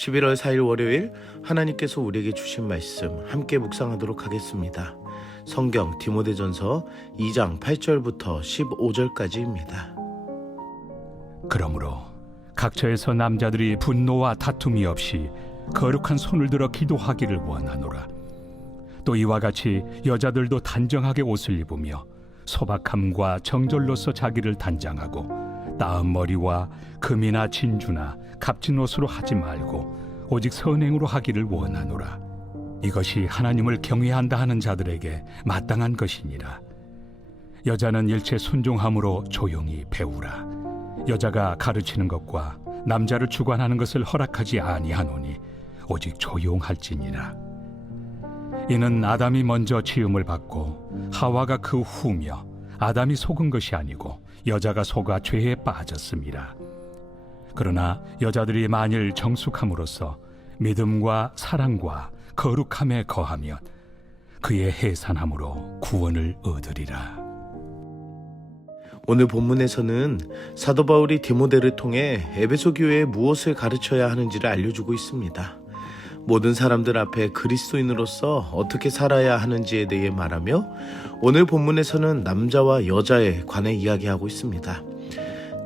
11월 4일 월요일 하나님께서 우리에게 주신 말씀 함께 묵상하도록 하겠습니다. 성경 디모데전서 2장 8절부터 15절까지입니다. 그러므로 각처에서 남자들이 분노와 다툼이 없이 거룩한 손을 들어 기도하기를 원하노라. 또 이와 같이 여자들도 단정하게 옷을 입으며 소박함과 정절로서 자기를 단장하고 나은 머리와 금이나 진주나 값진 옷으로 하지 말고 오직 선행으로 하기를 원하노라. 이것이 하나님을 경외한다 하는 자들에게 마땅한 것이니라. 여자는 일체 순종함으로 조용히 배우라. 여자가 가르치는 것과 남자를 주관하는 것을 허락하지 아니하노니 오직 조용할지니라. 이는 아담이 먼저 지음을 받고 하와가 그 후며 아담이 속은 것이 아니고 여자가 속아 죄에 빠졌습니다. 그러나 여자들이 만일 정숙함으로써 믿음과 사랑과 거룩함에 거하면 그의 해산함으로 구원을 얻으리라. 오늘 본문에서는 사도 바울이 디모데를 통해 에베소 교회에 무엇을 가르쳐야 하는지를 알려주고 있습니다. 모든 사람들 앞에 그리스도인으로서 어떻게 살아야 하는지에 대해 말하며 오늘 본문에서는 남자와 여자에 관해 이야기하고 있습니다.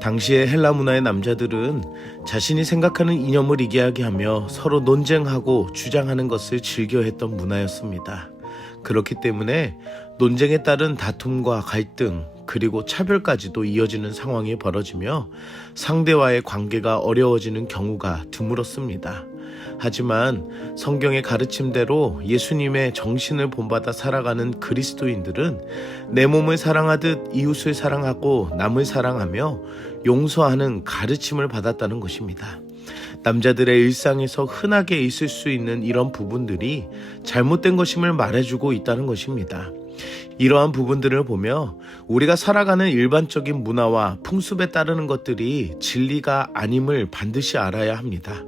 당시의 헬라 문화의 남자들은 자신이 생각하는 이념을 이야기하며 서로 논쟁하고 주장하는 것을 즐겨했던 문화였습니다. 그렇기 때문에 논쟁에 따른 다툼과 갈등, 그리고 차별까지도 이어지는 상황이 벌어지며 상대와의 관계가 어려워지는 경우가 드물었습니다. 하지만 성경의 가르침대로 예수님의 정신을 본받아 살아가는 그리스도인들은 내 몸을 사랑하듯 이웃을 사랑하고 남을 사랑하며 용서하는 가르침을 받았다는 것입니다. 남자들의 일상에서 흔하게 있을 수 있는 이런 부분들이 잘못된 것임을 말해주고 있다는 것입니다. 이러한 부분들을 보며 우리가 살아가는 일반적인 문화와 풍습에 따르는 것들이 진리가 아님을 반드시 알아야 합니다.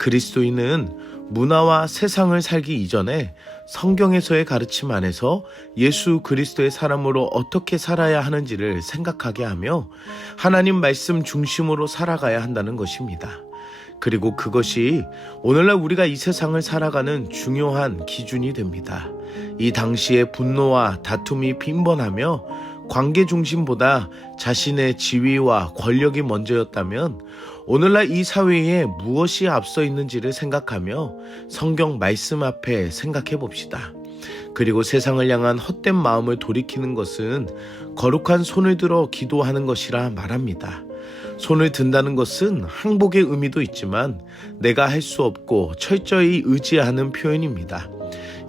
그리스도인은 문화와 세상을 살기 이전에 성경에서의 가르침 안에서 예수 그리스도의 사람으로 어떻게 살아야 하는지를 생각하게 하며 하나님 말씀 중심으로 살아가야 한다는 것입니다. 그리고 그것이 오늘날 우리가 이 세상을 살아가는 중요한 기준이 됩니다. 이 당시에 분노와 다툼이 빈번하며 관계 중심보다 자신의 지위와 권력이 먼저였다면 오늘날 이 사회에 무엇이 앞서 있는지를 생각하며 성경 말씀 앞에 생각해 봅시다. 그리고 세상을 향한 헛된 마음을 돌이키는 것은 거룩한 손을 들어 기도하는 것이라 말합니다. 손을 든다는 것은 항복의 의미도 있지만 내가 할 수 없고 철저히 의지하는 표현입니다.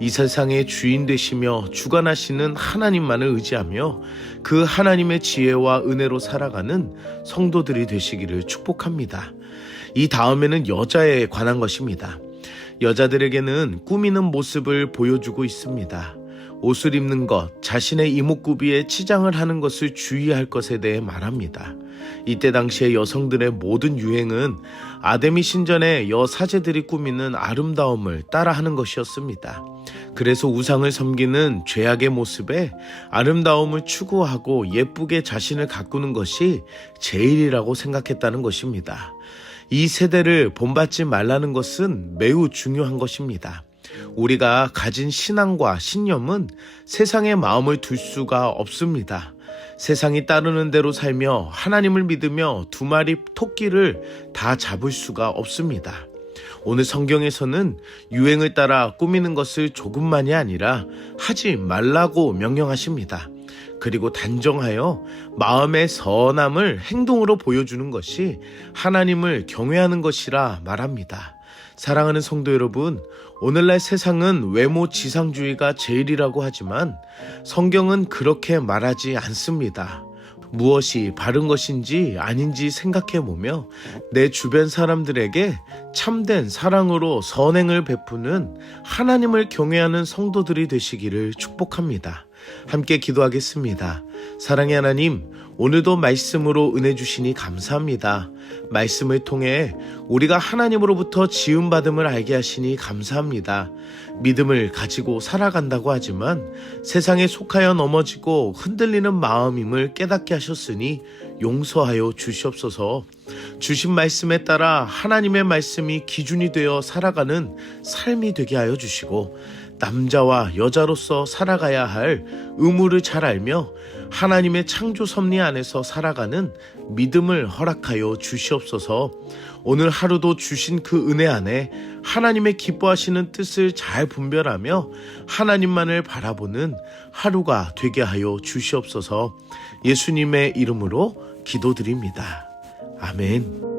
이 세상의 주인 되시며 주관하시는 하나님만을 의지하며 그 하나님의 지혜와 은혜로 살아가는 성도들이 되시기를 축복합니다. 이 다음에는 여자에 관한 것입니다. 여자들에게는 꾸미는 모습을 보여주고 있습니다. 옷을 입는 것, 자신의 이목구비에 치장을 하는 것을 주의할 것에 대해 말합니다. 이때 당시의 여성들의 모든 유행은 아데미 신전의 여사제들이 꾸미는 아름다움을 따라하는 것이었습니다. 그래서 우상을 섬기는 죄악의 모습에 아름다움을 추구하고 예쁘게 자신을 가꾸는 것이 제일이라고 생각했다는 것입니다. 이 세대를 본받지 말라는 것은 매우 중요한 것입니다. 우리가 가진 신앙과 신념은 세상의 마음을 둘 수가 없습니다. 세상이 따르는 대로 살며 하나님을 믿으며 두 마리 토끼를 다 잡을 수가 없습니다. 오늘 성경에서는 유행을 따라 꾸미는 것을 조금만이 아니라 하지 말라고 명령하십니다. 그리고 단정하여 마음의 선함을 행동으로 보여주는 것이 하나님을 경외하는 것이라 말합니다. 사랑하는 성도 여러분, 오늘날 세상은 외모 지상주의가 제일이라고 하지만 성경은 그렇게 말하지 않습니다. 무엇이 바른 것인지 아닌지 생각해 보며 내 주변 사람들에게 참된 사랑으로 선행을 베푸는 하나님을 경외하는 성도들이 되시기를 축복합니다. 함께 기도하겠습니다. 사랑의 하나님, 오늘도 말씀으로 은혜 주시니 감사합니다. 말씀을 통해 우리가 하나님으로부터 지음받음을 알게 하시니 감사합니다. 믿음을 가지고 살아간다고 하지만 세상에 속하여 넘어지고 흔들리는 마음임을 깨닫게 하셨으니 용서하여 주시옵소서. 주신 말씀에 따라 하나님의 말씀이 기준이 되어 살아가는 삶이 되게 하여 주시고 남자와 여자로서 살아가야 할 의무를 잘 알며 하나님의 창조 섭리 안에서 살아가는 믿음을 허락하여 주시옵소서. 오늘 하루도 주신 그 은혜 안에 하나님의 기뻐하시는 뜻을 잘 분별하며 하나님만을 바라보는 하루가 되게 하여 주시옵소서. 예수님의 이름으로 기도드립니다. 아멘.